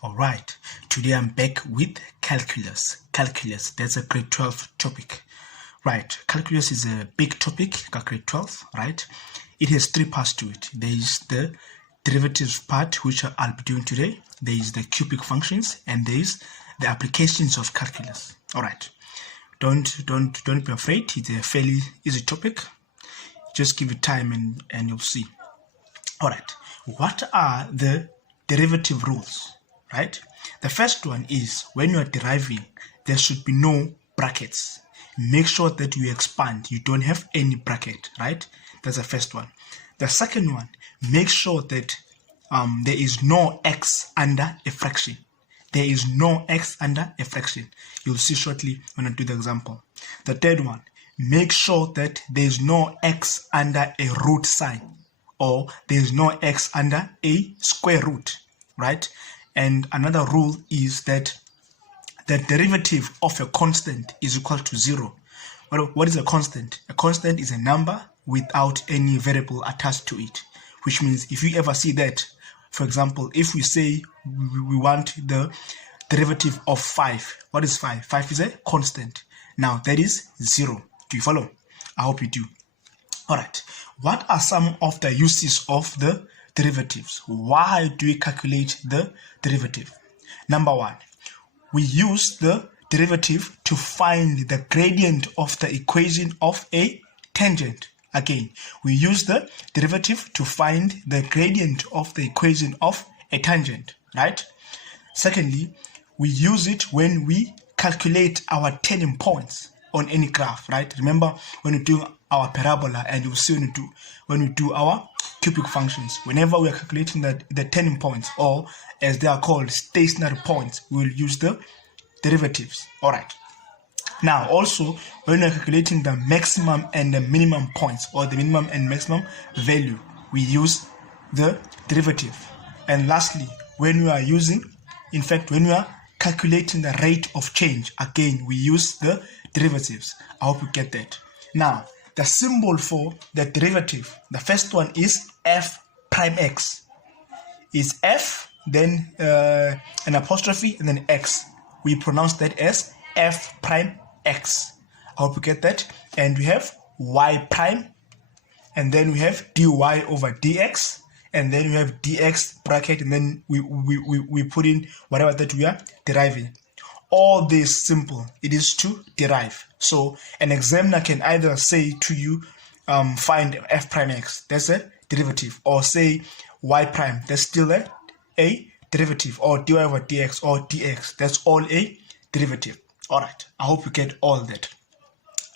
All right, today I'm back with calculus. Calculus, that's a grade 12 topic. Right, calculus is a big topic, grade 12, right? It has three parts to it. There is the derivatives part, which I'll be doing today. There is the cubic functions, and there is the applications of calculus. All right, don't be afraid. It's a fairly easy topic. Just give it time and you'll see. All right, what are the derivative rules? Right, the first one is when you are deriving, there should be no brackets. Make sure that you expand, you don't have any bracket, right? That's the first one. The second one, make sure that there is no x under a fraction. There is no x under a fraction. You'll see shortly when I do the example. The third one, make sure that there is no x under a root sign, or there is no x under a square root, right? And another rule is that the derivative of a constant is equal to 0. What is a constant? A constant is a number without any variable attached to it, which means if you ever see that, for example, if we say we want the derivative of 5, what is 5? 5 is a constant. Now that is 0. Do you follow? I hope you do. All right. What are some of the uses of the derivatives? Why do we calculate the derivative? Number one, we use the derivative to find the gradient of the equation of a tangent. Again, we use the derivative to find the gradient of the equation of a tangent, right? Secondly, we use it when we calculate our turning points on any graph, right? Remember when we do our parabola, and you'll see when we do our cubic functions, whenever we are calculating the turning points, or as they are called stationary points, we will use the derivatives. All right. Now also when we are calculating the maximum and the minimum points, or the minimum and maximum value, we use the derivative. And lastly, when we are when we are calculating the rate of change, again we use the derivatives. I hope you get that. Now the symbol for the derivative, the first one is f prime x. Is f, then an apostrophe, and then x. We pronounce that as f prime x. I hope you get that. And we have y prime, and then we have dy over dx, and then we have dx bracket, and then we put in whatever that we are deriving. All this simple, it is to derive. So an examiner can either say to you, find f prime x, that's a derivative, or say y prime, that's still a derivative, or dy over dx or dx, that's all a derivative. All right, I hope you get all that.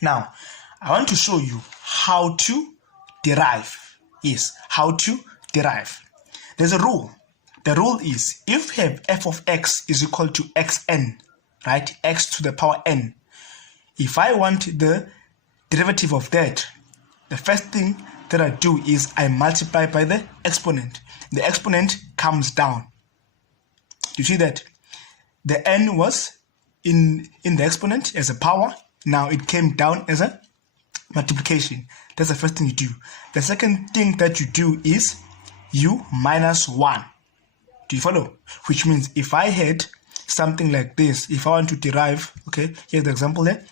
Now I want to show you how to derive. Yes, how to derive. There's a rule. The rule is, if you have f of x is equal to xn, right, x to the power n, if I want the derivative of that, the first thing that I do is I multiply by the exponent. The exponent comes down. You see that the n was in the exponent as a power. Now it came down as a multiplication. That's the first thing you do. The second thing that you do is you minus 1. Do you follow? Which means if I had something like this, if I want to derive, okay, here's the example there.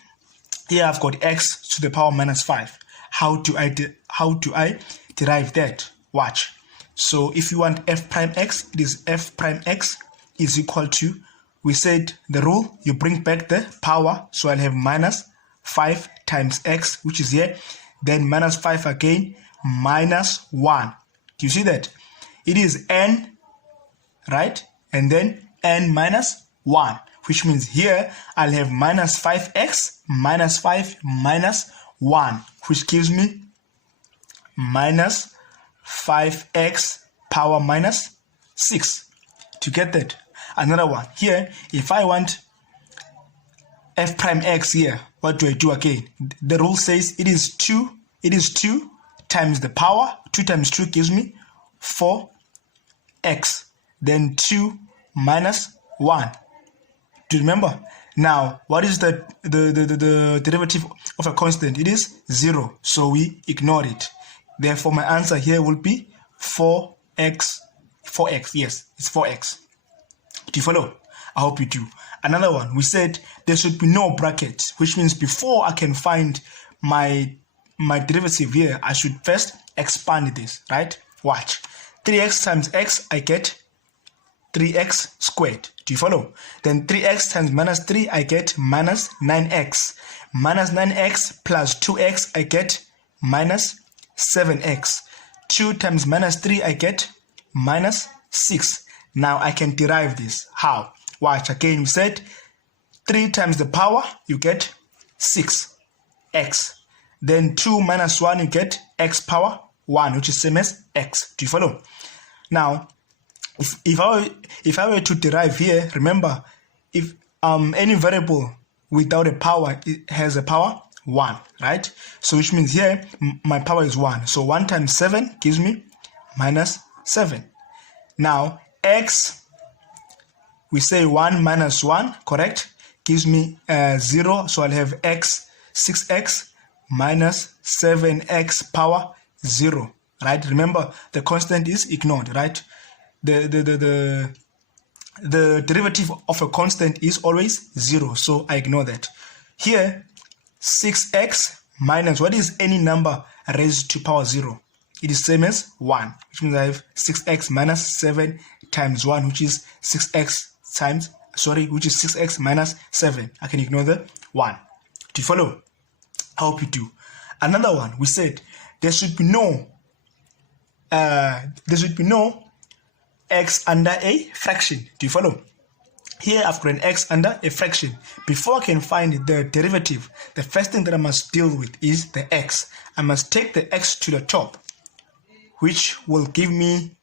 Here I've got x to the power minus 5. How do I derive that? Watch. So if you want f prime x, it is f prime x is equal to, we said the rule, you bring back the power, so I'll have minus 5 times x, which is here, then minus 5 again, minus 1. Do you see that? It is n, right? And then n minus 1, which means here I'll have minus 5x minus 5 minus 1, which gives me minus 5x power minus 6. To get that, another one here, if I want f prime x here, what do I do again? The rule says it is 2 times the power. 2 times 2 gives me 4x, then 2 minus 1. Do you remember? Now, what is the derivative of a constant? It is 0, so we ignore it. Therefore, my answer here will be 4x. Yes, it's 4x. Do you follow? I hope you do. Another one, we said there should be no brackets, which means before I can find my derivative here, I should first expand this, right? Watch. 3x times x, I get 3x squared. Do you follow? Then 3x times minus 3, I get minus 9x. Minus 9x plus 2x, I get minus 7x. 2 times minus 3, I get minus 6. Now I can derive this. How? Watch. Again, we said 3 times the power, you get 6x. Then 2 minus 1, you get x power 1, which is same as x. Do you follow? Now, if I were to derive here, remember, if any variable without a power, it has a power 1, right? So which means here my power is 1. So 1 times 7 gives me minus 7. Now x, we say 1 minus 1, correct, gives me 0. So I'll have x 6x minus 7x power 0, right? Remember, the constant is ignored, right? The derivative of a constant is always 0, so I ignore that. Here, 6x minus, what is any number raised to power 0? It is same as 1, which means I have 6x minus 7 times 1, which is 6x minus 7. I can ignore the 1. Do you follow? I hope you do. Another one, we said there should be no x under a fraction. Do you follow? Here I've got an x under a fraction. Before I can find the derivative, the first thing that I must deal with is the x. I must take the x to the top, which will give me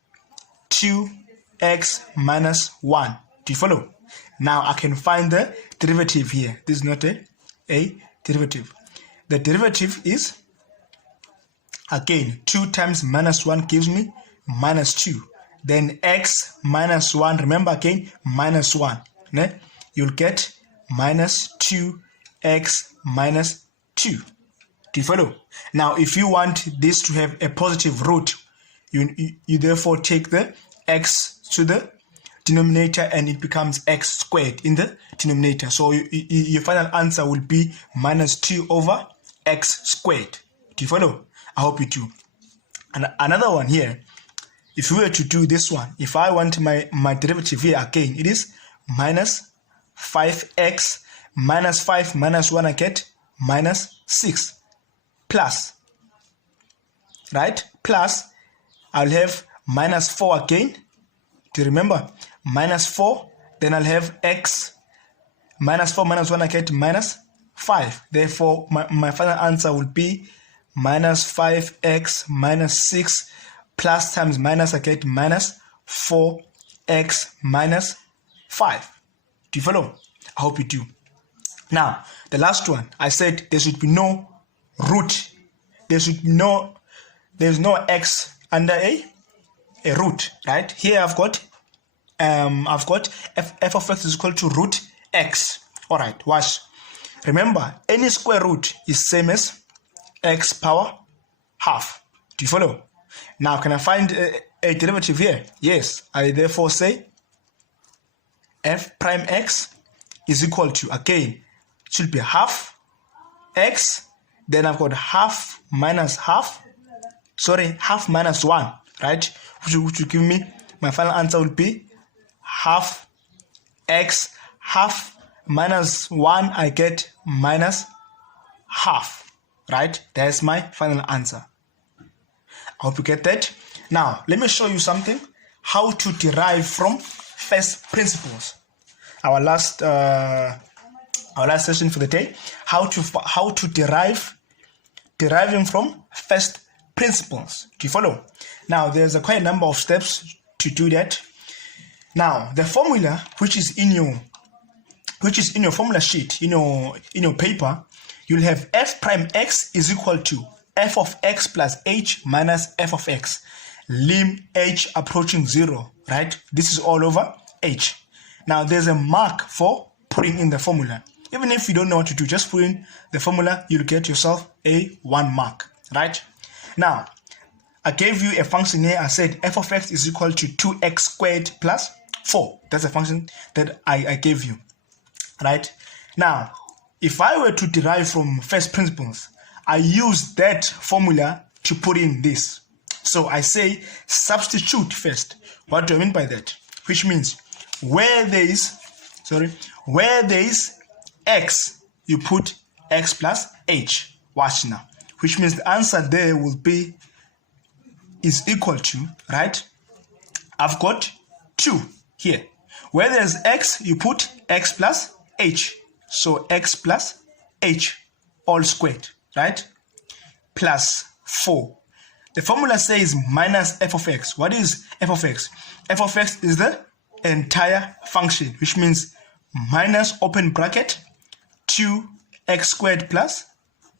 2x minus 1. Do you follow? Now I can find the derivative here. This is not a derivative. The derivative is, again, 2 times minus 1 gives me minus 2. Then x minus 1, remember again, minus 1. Ne? You'll get minus 2x minus 2. Do you follow? Now, if you want this to have a positive root, you therefore take the x to the denominator and it becomes x squared in the denominator. So your final answer will be minus 2 over x squared. Do you follow? I hope you do. And another one here, if we were to do this one, if I want my derivative here again, it is minus 5x minus 5 minus 1, I get minus 6 plus, right? Plus, I'll have minus 4 again. Do you remember? Minus 4, then I'll have x minus 4 minus 1, I get minus 5. Therefore, my final answer will be minus 5x minus 6 plus times minus, I get minus 4x minus 5. Do you follow? I hope you do. Now, the last one, I said there should be no root. There's no x under a root, right? Here I've got f of x is equal to root x. All right, watch. Remember, any square root is same as x power half. Do you follow? Now, can I find a derivative here? Yes, I therefore say f prime x is equal to, again, it should be half x, then I've got half minus 1, right? Which will give me, my final answer will be half x, half minus 1, I get minus half, right? That's my final answer. I hope you get that. Now, let me show you something, how to derive from first principles. Our last session for the day, how to deriving from first principles. Do you follow? Now, there's quite a number of steps to do that. Now, the formula which is in your formula sheet, in your paper, you'll have f prime x is equal to f of x plus h minus f of x, lim h approaching 0, right? This is all over h. Now, there's a mark for putting in the formula. Even if you don't know what to do, just put in the formula, you'll get yourself a 1 mark, right? Now, I gave you a function here. I said f of x is equal to 2x squared plus 4. That's a function that I gave you, right? Now, if I were to derive from first principles, I use that formula to put in this. So I say substitute first. What do I mean by that? Which means where there is x, you put x plus h. Watch now. Which means the answer there will be is equal to, right? I've got 2 here. Where there's x, you put x plus h. So x plus h all squared, right? Plus 4. The formula says minus f of x. What is f of x? F of x is the entire function, which means minus open bracket 2x squared plus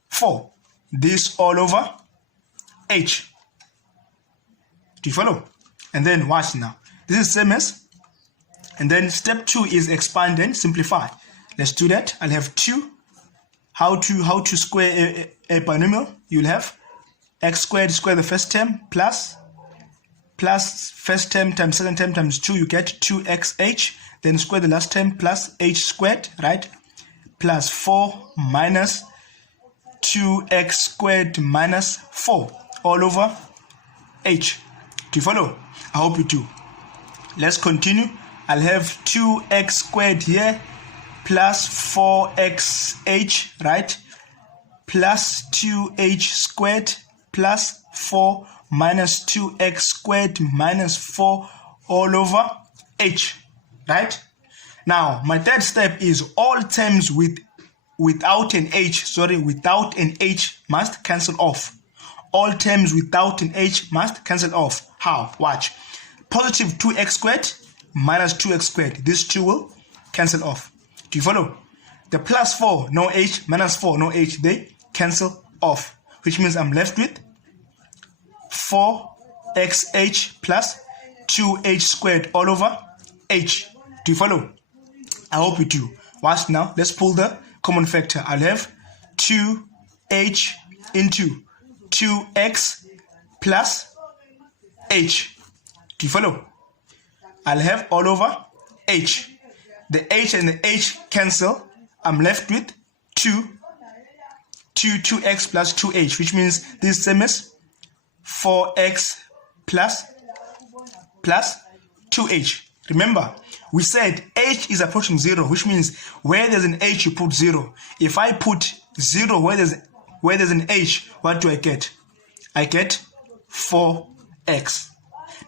4. This all over h. Do you follow? And then watch now. This is same as, and then step 2 is expand and simplify. Let's do that. I'll have 2. How to square a binomial? You'll have x squared square the first term plus first term times second term times 2. You get 2xh. Then square the last term plus h squared, right? Plus 4 minus 2x squared minus 4 all over h. Do you follow? I hope you do. Let's continue. I'll have 2x squared here plus 4xh, right? Plus 2h squared plus 4 minus 2x squared minus 4 all over h, right? Now, my third step is all terms without an h must cancel off. All terms without an h must cancel off. How? Watch. Positive 2x squared minus 2x squared. These two will cancel off. Do you follow? The plus 4, no h, minus 4, no h, they cancel off. Which means I'm left with 4xh plus 2h squared all over h. Do you follow? I hope you do. Watch now. Let's pull the common factor. I'll have 2h into 2x plus h. Do you follow? I'll have all over h. The h and the h cancel. I'm left with 2x plus 2h, which means this is same as 4x plus 2h. Remember, we said h is approaching 0, which means where there's an h, you put 0. If I put 0 where there's an h, what do I get? I get 4x.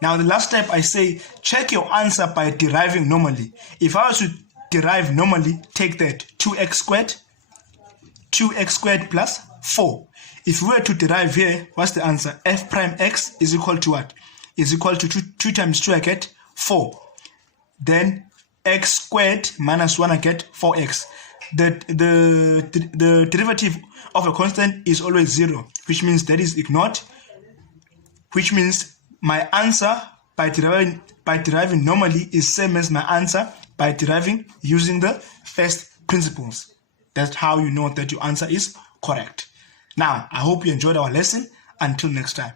Now, the last step, I say check your answer by deriving normally. If I was to derive normally, take that 2x squared plus 4. If we were to derive here, what's the answer? F prime x is equal to what? Is equal to 2 times 2, I get 4. Then x squared minus 1, I get 4x. The derivative of a constant is always 0, which means that is ignored. Which means my answer by deriving normally is same as my answer by deriving using the first principles. That's how you know that your answer is correct. Now, I hope you enjoyed our lesson. Until next time.